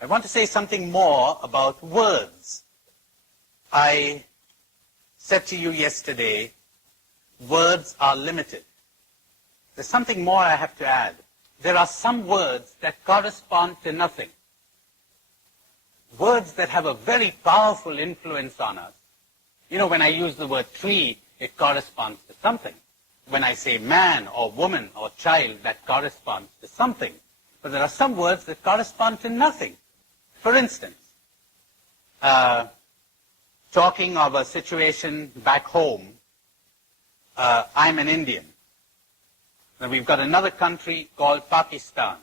I want to say something more about words. I said to you yesterday, words are limited. There's something more I have to add. There are some words that correspond to nothing. Words that have a very powerful influence on us. You know, when I use the word tree, it corresponds to something. When I say man or woman or child, that corresponds to something. But there are some words that correspond to nothing. For instance, talking of a situation back home, I'm an Indian. Now we've got another country called Pakistan.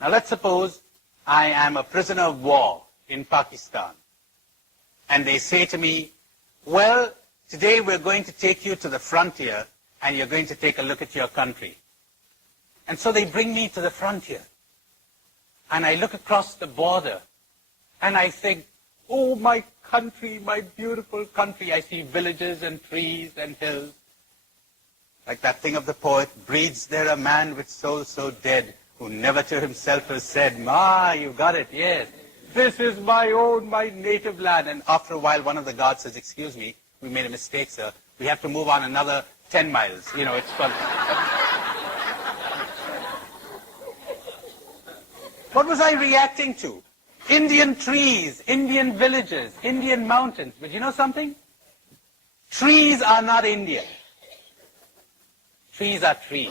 Now let's suppose I am a prisoner of war in Pakistan. And they say to me, well, today we're going to take you to the frontier and you're going to take a look at your country. And so they bring me to the frontier. And I look across the border and I think, oh, my country, my beautiful country. I see villages and trees and hills. Like that thing of the poet, breathes there a man with soul so dead, who never to himself has said, Ma, you got it, yes. This is my own, my native land. And after a while, one of the guards says, excuse me, we made a mistake, sir. We have to move on another 10 miles. You know, it's fun. What was I reacting to? Indian trees, Indian villages, Indian mountains. But you know something? Trees are not Indian. Trees are trees.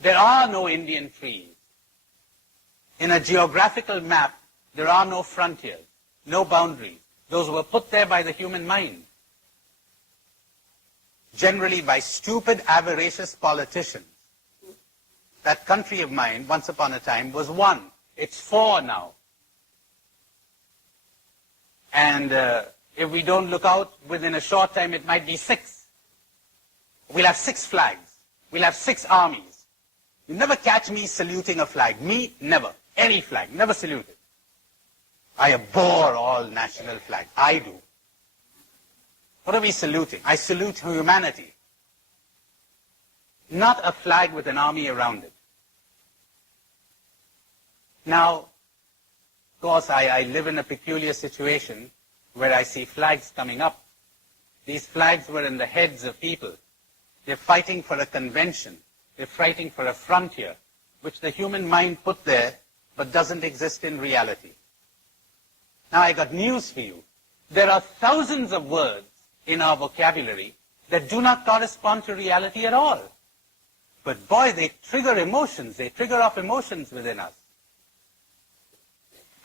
There are no Indian trees. In a geographical map, there are no frontiers, no boundaries. Those were put there by the human mind. Generally by stupid, avaricious politicians. That country of mine, once upon a time, was 1. It's 4 now. And if we don't look out, within a short time, it might be 6. We'll have 6 flags. We'll have 6 armies. You never catch me saluting a flag. Me, never. Any flag, never salute it. I abhor all national flags. I do. What are we saluting? I salute humanity. Not a flag with an army around it. Now, of course, I live in a peculiar situation where I see flags coming up. These flags were in the heads of people. They're fighting for a convention. They're fighting for a frontier, which the human mind put there, but doesn't exist in reality. Now, I got news for you. There are thousands of words in our vocabulary that do not correspond to reality at all. But boy, they trigger emotions. They trigger off emotions within us.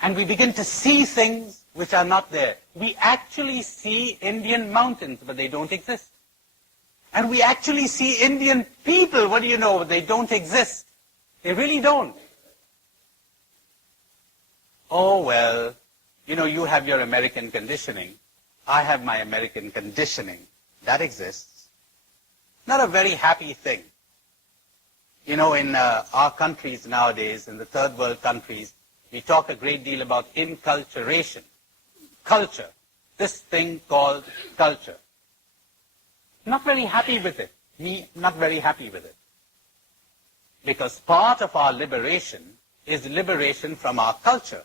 And we begin to see things which are not there. We actually see Indian mountains, but they don't exist. And we actually see Indian people, what do you know, they don't exist. They really don't. Oh, well, you know, you have your American conditioning. I have my American conditioning. That exists. Not a very happy thing. You know, in our countries nowadays, in the third world countries, we talk a great deal about inculturation. Culture. This thing called culture. Not very happy with it. Me, not very happy with it. Because part of our liberation is liberation from our culture.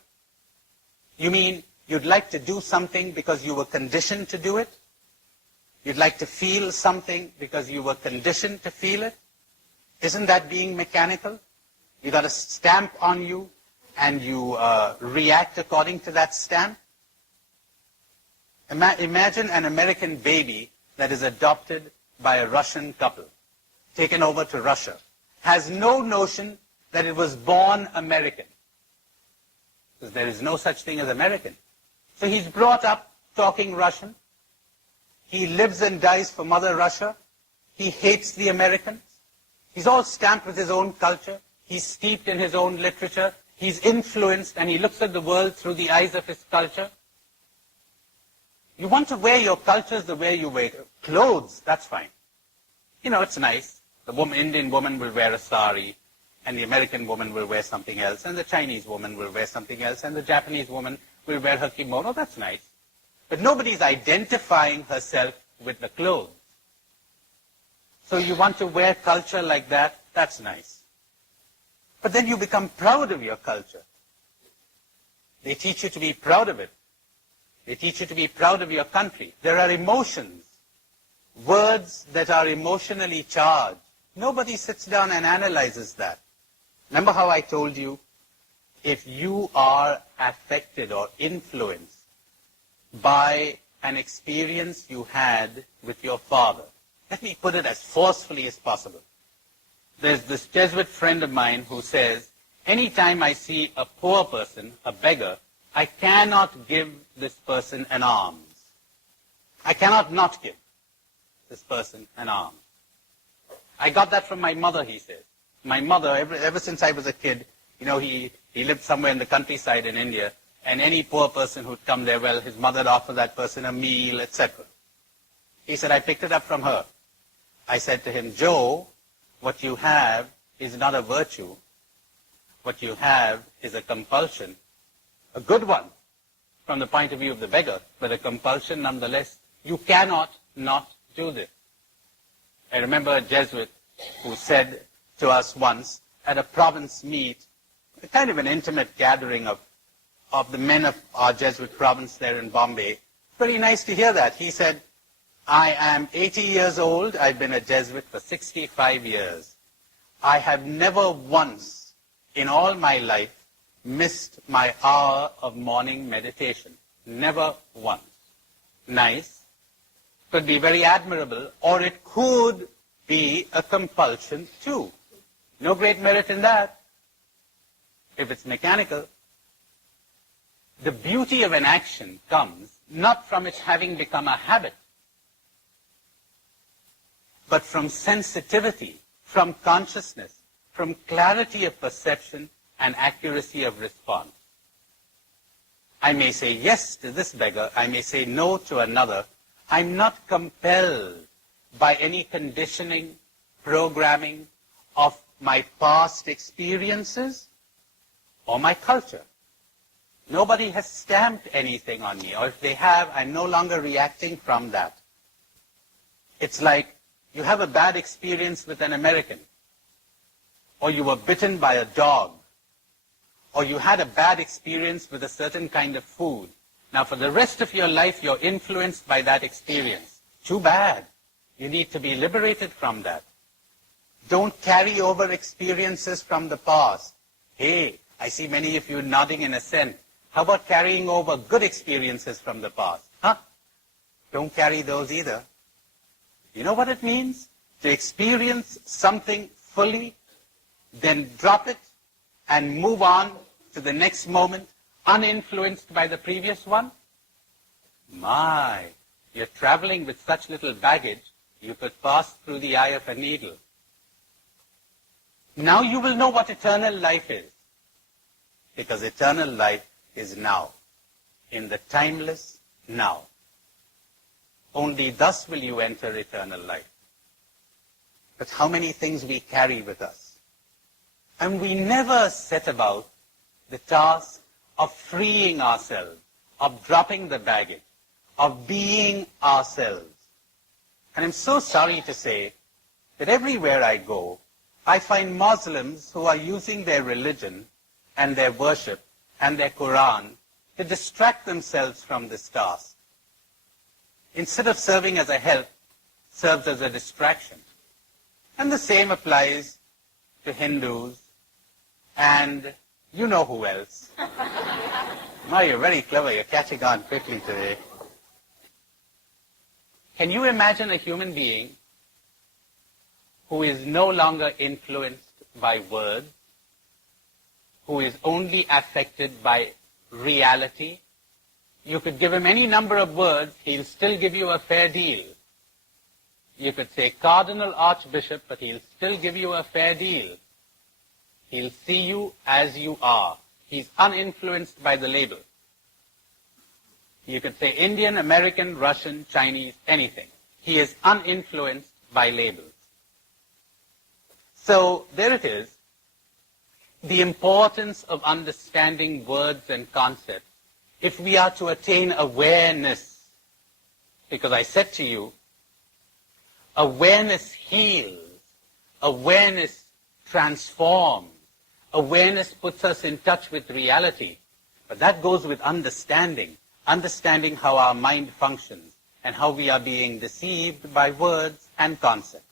You mean you'd like to do something because you were conditioned to do it? You'd like to feel something because you were conditioned to feel it? Isn't that being mechanical? You got a stamp on you and you react according to that stamp? Imagine an American baby that is adopted by a Russian couple, taken over to Russia, has no notion that it was born American. Because there is no such thing as American. So he's brought up talking Russian. He lives and dies for Mother Russia. He hates the Americans. He's all stamped with his own culture. He's steeped in his own literature. He's influenced and he looks at the world through the eyes of his culture. You want to wear your cultures the way you wear clothes, that's fine. You know, it's nice. The Indian woman will wear a sari, and the American woman will wear something else, and the Chinese woman will wear something else, and the Japanese woman will wear her kimono, that's nice. But nobody's identifying herself with the clothes. So you want to wear culture like that, that's nice. But then you become proud of your culture. They teach you to be proud of it. They teach you to be proud of your country. There are emotions, words that are emotionally charged. Nobody sits down and analyzes that. Remember how I told you, if you are affected or influenced by an experience you had with your father, let me put it as forcefully as possible. There's this Jesuit friend of mine who says, anytime I see a poor person, a beggar, I cannot give this person an alms. I cannot not give this person an alms. I got that from my mother, he says. My mother, ever since I was a kid, he lived somewhere in the countryside in India, and any poor person who'd come there, well, his mother would offer that person a meal, etc. He said, I picked it up from her. I said to him, Joe, what you have is not a virtue. What you have is a compulsion, a good one from the point of view of the beggar, but a compulsion nonetheless. You cannot not do this. I remember a Jesuit who said to us once at a province meet, a kind of an intimate gathering of the men of our Jesuit province there in Bombay. Very nice to hear that. He said, I am 80 years old. I've been a Jesuit for 65 years. I have never once in all my life missed my hour of morning meditation. Never once. Nice. Could be very admirable, or it could be a compulsion too. No great merit in that. If it's mechanical, the beauty of an action comes not from its having become a habit, but from sensitivity, from consciousness, from clarity of perception and accuracy of response. I may say yes to this beggar, I may say no to another. I'm not compelled by any conditioning, programming of my past experiences or my culture. Nobody has stamped anything on me, or if they have, I'm no longer reacting from that. It's like you have a bad experience with an American, or you were bitten by a dog, or you had a bad experience with a certain kind of food. Now, for the rest of your life, you're influenced by that experience. Too bad. You need to be liberated from that. Don't carry over experiences from the past. Hey, I see many of you nodding in assent. How about carrying over good experiences from the past? Huh? Don't carry those either. You know what it means? To experience something fully, then drop it and move on to the next moment, uninfluenced by the previous one? My, you're traveling with such little baggage, you could pass through the eye of a needle. Now you will know what eternal life is, because eternal life is now, in the timeless now. Only thus will you enter eternal life. But how many things we carry with us. And we never set about the task of freeing ourselves, of dropping the baggage, of being ourselves. And I'm so sorry to say that everywhere I go, I find Muslims who are using their religion and their worship and their Quran to distract themselves from this task. Instead of serving as a help, serves as a distraction. And the same applies to Hindus and you know who else. No, you're very clever. You're catching on quickly today. Can you imagine a human being who is no longer influenced by words, who is only affected by reality? You could give him any number of words, he'll still give you a fair deal. You could say Cardinal Archbishop, but he'll still give you a fair deal. He'll see you as you are. He's uninfluenced by the label. You could say Indian, American, Russian, Chinese, anything. He is uninfluenced by labels. So there it is. The importance of understanding words and concepts if we are to attain awareness. Because I said to you, awareness heals. Awareness transforms. Awareness puts us in touch with reality. But that goes with understanding how our mind functions and how we are being deceived by words and concepts.